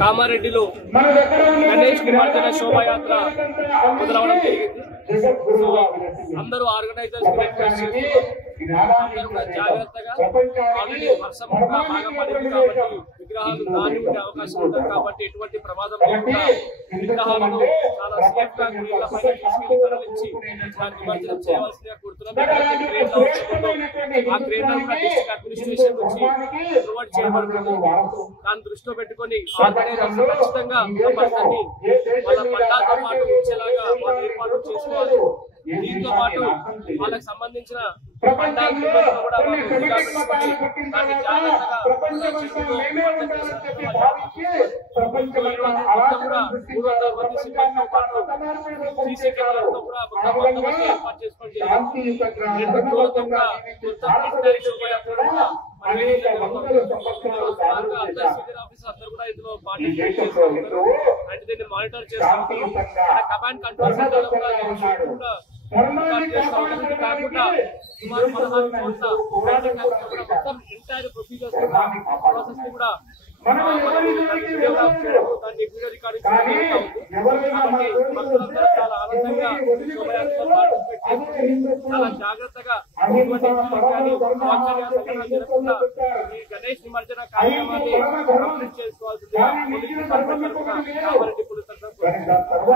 కామారెడ్డిలో గణేష్ నిమజ్జన శోభాయాత్ర మొదలవడం జరిగింది. సో అందరూ ఆర్గనైజర్స్ జాగ్రత్తగా ఆల్రెడీ వర్షం బాగా పడింది కాబట్టి విగ్రహాలు దాని ఉండే అవకాశం ఉంటుంది కాబట్టి ఎటువంటి ప్రమాదం లేకుండా విగ్రహాలను చాలా సేఫ్ గా నీళ్లపైన తీసుకెళ్లి తరలించి నిమజ్జనం చేయవలసిందిగా కోరుతున్నాం. ఆ క్రేన్ డిస్ట్రిక్ట్ అడ్మినిస్ట్రేషన్ నుంచి ప్రొవైడ్ చేయబడుతుంది. దాన్ని దృష్టిలో పెట్టుకుని ఆర్గనైజర్స్ ఖచ్చితంగా కంపల్సరీ వాళ్ళ పండాలతో పాటు వచ్చేలాగా వాళ్ళు ఏర్పాటు చేసుకోవాలి. దీంతో పాటు వాళ్ళకి సంబంధించిన పండాలు కూడా దాన్ని జాగ్రత్తగా మొత్తం కూడా 300 మంది సిబ్బందితో పాటు సీసీ కెమెరాలతో కూడా మొత్తం ఏర్పాటు చేసుకోండి. 2 రోజులతో కూడా అందరూ కూడా ఇందులో పార్టిసిపేట్ చేసుకుంటారు అండ్ దీన్ని మానిటర్ చేసుకుంటారు. కమాండ్ కంట్రోల్ సెంటర్ కూడా కాకుండా సుమారు 16 కోట్ల మొత్తం ఎంటైర్ ప్రొసీజర్స్ ప్రాసెస్ ని కూడా దాన్ని వీడియో రికార్డింగ్ చాలా ఆనందంగా చాలా జాగ్రత్తగా జరగకుండా ఈ గణేష్ నిమజ్జన కార్యక్రమాన్ని కంప్లీట్ చేసుకోవాల్సిందిగా కామారెడ్డి పోలీస్